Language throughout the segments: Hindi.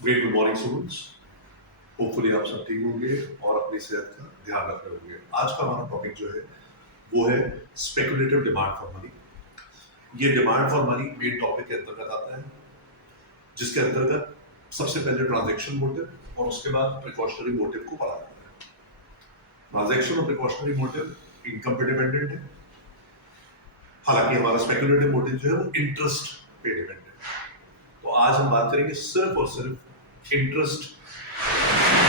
Great good morning students. Hopefully आप सब ठीक होंगे और अपनी सेहत का ध्यान रख रहे होंगे। आज का हमारा टॉपिक जो है वो है स्पेकुलेटिव डिमांड फॉर मनी। ये demand for money main topic के अंतर्गत आता है, जिसके अंतर्गत सबसे पहले ट्रांजैक्शन मोटिव और उसके बाद प्रिकॉशनरी मोटिव को पढ़ा जाता है। ट्रांजैक्शन और प्रिकॉशनरी मोटिव इनकम पे डिपेंडेंट है, हालांकि हमारा स्पेकुलेटिव मोटिव जो है वो इंटरेस्ट पे डिपेंडेंट है। तो आज हम बात करेंगे सिर्फ और सिर्फ इंटरेस्ट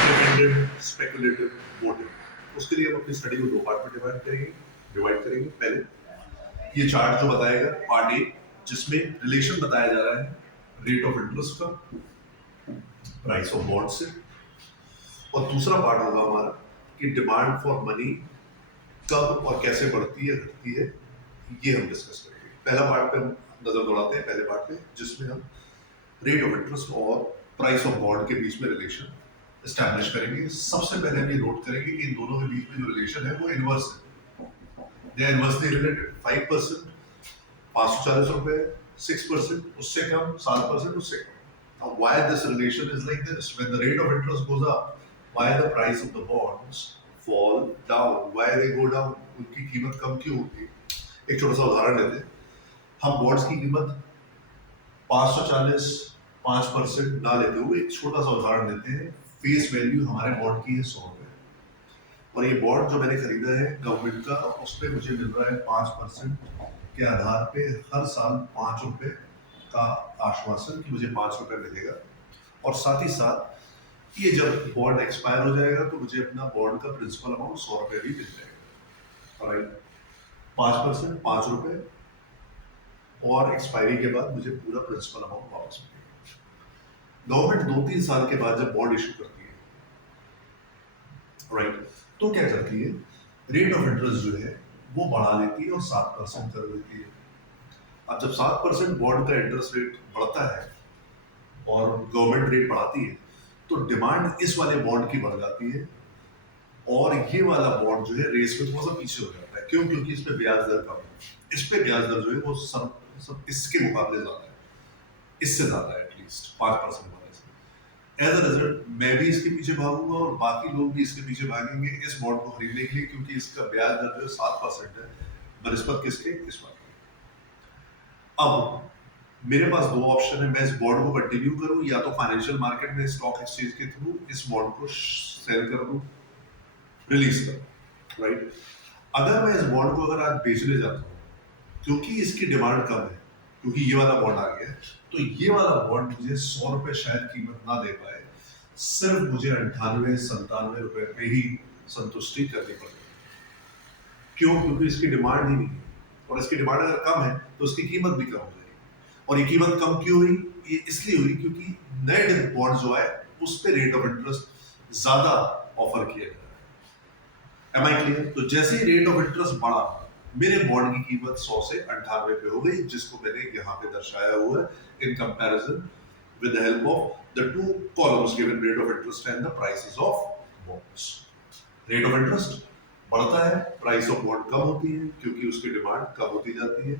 डिपेंडेंट स्पेकुलेटिव मोटिव। उसके लिए हम अपनी स्टडी को दो पार्ट में डिवाइड करेंगे। पहले ये चार्ट जो बताएगा पार्ट ए, जिसमें रिलेशन बताया जा रहा है रेट ऑफ इंटरेस्ट का प्राइस ऑफ बॉन्ड से, और दूसरा पार्ट होगा हमारा कि डिमांड फॉर मनी कब और कैसे बढ़ती है घटती है, ये हम डिस्कस करेंगे। पहला पार्ट पे हम नजर दौड़ाते हैं, पहले पार्ट पे जिसमें हम रेट ऑफ इंटरेस्ट और प्राइस ऑफ बॉन्ड के बीच में रिलेशन एस्टैब्लिश करेंगे। सबसे पहले हम ये नोट करेंगे कि इन दोनों के बीच में जो रिलेशन है वो इनवर्स है। They are inversely related. 5% 540 रुपए, 6% उससे कम, 7% उससे कम। Now why this relation is like this? When the rate of interest goes up, why the price of the bonds fall down? Why they go down? उनकी कीमत कम क्यों होती है? एक छोटा सा उदाहरण लेते हैं। हम बॉन्ड्स की कीमत 540 5% ना लेते हुए एक छोटा सा उदाहरण लेते हैं। फेस वैल्यू हमारे बॉन्ड की है 100 रुपए, और ये बॉन्ड जो मैंने खरीदा है गवर्नमेंट का, उस पर मुझे मिल रहा है 5% के आधार पे हर साल 5 रुपए का आश्वासन कि मुझे 5 रुपए मिलेगा, और साथ ही साथ ये जब बॉन्ड एक्सपायर हो जाएगा तो मुझे अपना बॉन्ड का प्रिंसिपल अमाउंट 100 रुपए भी मिल जाएगा। राइट, 5% 5 रुपए, और एक्सपायरी के बाद मुझे पूरा प्रिंसिपल अमाउंट वापस मिलेगा। गवर्नमेंट 2-3 साल के बाद जब बॉन्ड इशू करती है, राइट, तो क्या करती है, रेट ऑफ इंटरेस्ट जो है वो बढ़ा लेती है और 7% कर देती है। अब जब 7% बॉन्ड का इंटरेस्ट रेट बढ़ता है और गवर्नमेंट रेट बढ़ाती है, तो डिमांड इस वाले बॉन्ड की बढ़ जाती है, और ये वाला बॉन्ड जो है रेस में थोड़ा सा पीछे हो जाता है। क्यों? क्योंकि इस पे ब्याज दर कम है। इस पे ब्याज दर जो है वो सब इसके मुकाबले ज्यादा है, इससे ज्यादा है, एटलीस्ट 5% वाले से। एज अ रिजल्ट मैं भी इसके पीछे भागूंगा और बाकी लोग भी इसके पीछे भागेंगे इस बॉन्ड को खरीदने के लिए, क्योंकि इसका ब्याज दर जो है 7% है, बनिस्पत किसके, इस बात की। अब मेरे पास दो ऑप्शन है, मैं इस बॉन्ड को कंटिन्यू करूं या तो फाइनेंशियल मार्केट में स्टॉक एक्सचेंज के थ्रू इस बॉन्ड को सेल कर दूं, रिलीज कर। राइट, अगर मैं इस बॉन्ड को अगर आज बेचने जाता हूँ क्योंकि इसकी डिमांड कम है, क्योंकि ये वाला बॉन्ड आ गया है, तो ये वाला बॉन्ड मुझे 100 रुपए शायद कीमत ना दे पाए, सिर्फ मुझे 98-97 रुपए पे ही संतुष्टि करनी पड़ेगी। क्यों? क्योंकि इसकी डिमांड ही नहीं है, और इसकी डिमांड अगर कम है तो उसकी कीमत भी कम हो जाएगी। और ये कीमत कम क्यों हुई? ये इसलिए हुई क्योंकि नए बॉन्ड जो आए उस पर रेट ऑफ इंटरेस्ट ज्यादा ऑफर किया गया। Am I clear? तो जैसे ही रेट ऑफ इंटरेस्ट बढ़ा, मेरे बॉन्ड की कीमत 100 से 98 पे हो गई, जिसको मैंने यहाँ पे दर्शाया हुआ है in comparison with the help of the two columns given, rate of interest and the prices of bonds. Rate of interest बढ़ता है, प्राइस ऑफ बॉन्ड कम होती है क्योंकि उसकी डिमांड कम होती जाती है।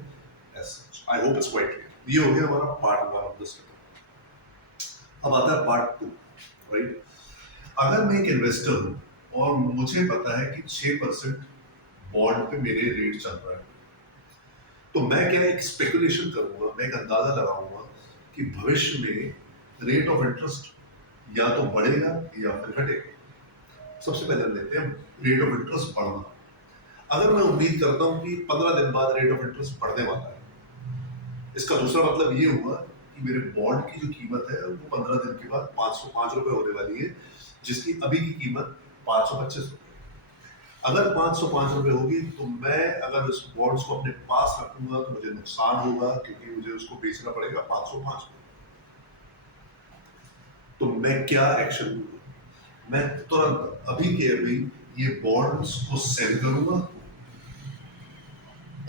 As such, I hope it's quite clear. ये हो गया हमारा पार्ट 1 ऑफ दिस। अब आता है पार्ट 2। राइट, अगर मैं एक इन्वेस्टर हूं और मुझे पता है कि 6% बॉन्ड पे मेरे रेट चल रहा है, तो मैं क्या एक स्पेकुलेशन करूंगा, मैं एक अंदाजा लगाऊंगा कि भविष्य में रेट ऑफ इंटरेस्ट या तो बढ़ेगा या फिर घटेगा। सबसे पहले हम लेते हैं रेट ऑफ इंटरेस्ट बढ़ना। अगर मैं उम्मीद करता हूं कि 15 दिन बाद रेट ऑफ इंटरेस्ट बढ़ने वाला है, इसका दूसरा मतलब ये हुआ कि मेरे बॉन्ड की जो कीमत है वो 15 दिन के बाद 505 रुपए होने वाली है, जिसकी अभी की कीमत 525 रुपए। अगर 505 रुपए होगी तो मैं अगर उस बॉन्ड्स को अपने पास रखूंगा तो मुझे नुकसान होगा, क्योंकि मुझे उसको बेचना पड़ेगा 505 में। तो मैं क्या एक्शन लूंगा? मैं तुरंत अभी के अभी ये बॉन्ड्स को सेल करूंगा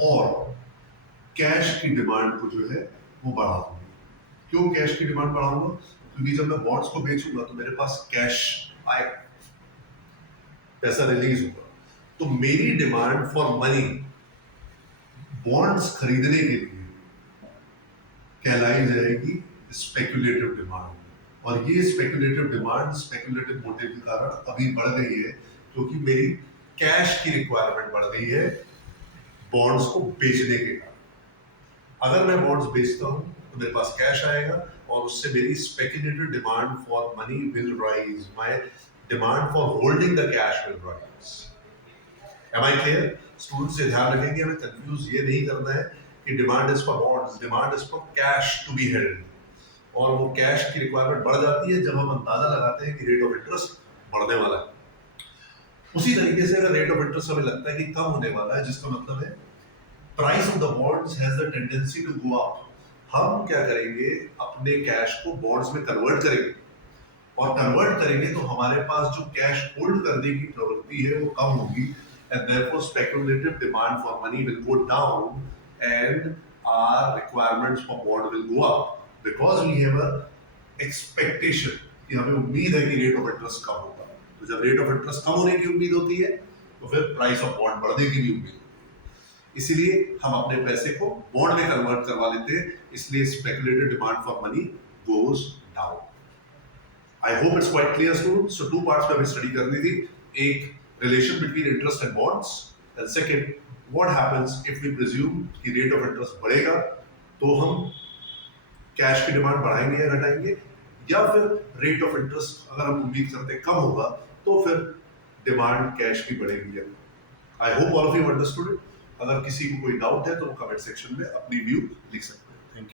और कैश की डिमांड को जो है वो बढ़ा दूंगा। क्यों कैश की डिमांड बढ़ाऊंगा? क्योंकि जब मैं बॉन्ड्स को बेचूंगा तो मेरे पास कैश आएगा, पैसा रिलीज होगा, तो मेरी डिमांड फॉर मनी बॉन्ड्स खरीदने के लिए कहलाई जाएगी स्पेकुलेटिव डिमांड, और ये स्पेकुलेटिव डिमांड स्पेकुलेटिव मोटिव के कारण अभी बढ़ गई है, क्योंकि मेरी कैश की रिक्वायरमेंट बढ़ गई है बॉन्ड्स को बेचने के कारण। अगर मैं बॉन्ड्स बेचता हूं तो मेरे पास कैश आएगा और उससे मेरी speculative demand for money will rise, my demand for holding the cash will rise. Am I clear? Students ये ध्यान रखेंगे, हमें कंफ्यूज ये नहीं करना है कि demand is for bonds, demand is for cash to be held. और वो कैश की रिक्वायरमेंट बढ़ जाती है जब हम अंदाजा लगाते हैं कि रेट ऑफ इंटरेस्ट बढ़ने वाला है। उसी तरीके से अगर रेट ऑफ इंटरेस्ट हमें लगता है कि कम होने वाला है, जिसका मतलब है price of the bonds has the tendency to go up, हम क्या करेंगे, अपने कैश को बॉन्ड्स में कन्वर्ट करेंगे, और कन्वर्ट करेंगे तो हमारे पास जो कैश होल्ड करने की प्रवृत्ति है वो कम होगी, and therefore speculative demand for money will go down and our requirements for bond will go up, because we have a expectation कि हमें उम्मीद है कि रेट ऑफ इंटरेस्ट कम होगा। तो जब रेट ऑफ इंटरेस्ट कम होने की उम्मीद होती है तो फिर प्राइस ऑफ बॉन्ड बढ़ने की भी उम्मीद होती है। इसीलिए हम अपने पैसे को बॉन्ड में कन्वर्ट करवा लेते हैं, इसलिए speculative demand for money goes down. I hope it's quite clear students. So two parts में हमें स्टडी करनी थी, एक relation between interest and bonds, and second what happens if we presume कि रेट ऑफ इंटरेस्ट बढ़ेगा तो हम कैश की डिमांड बढ़ाएंगे या घटाएंगे, या फिर रेट ऑफ इंटरेस्ट अगर हम उम्मीद करते हैं कम होगा तो फिर डिमांड कैश की बढ़ेगी। I hope all of you understood it. अगर किसी को कोई डाउट है तो कमेंट सेक्शन में अपनी व्यू लिख सकते हैं।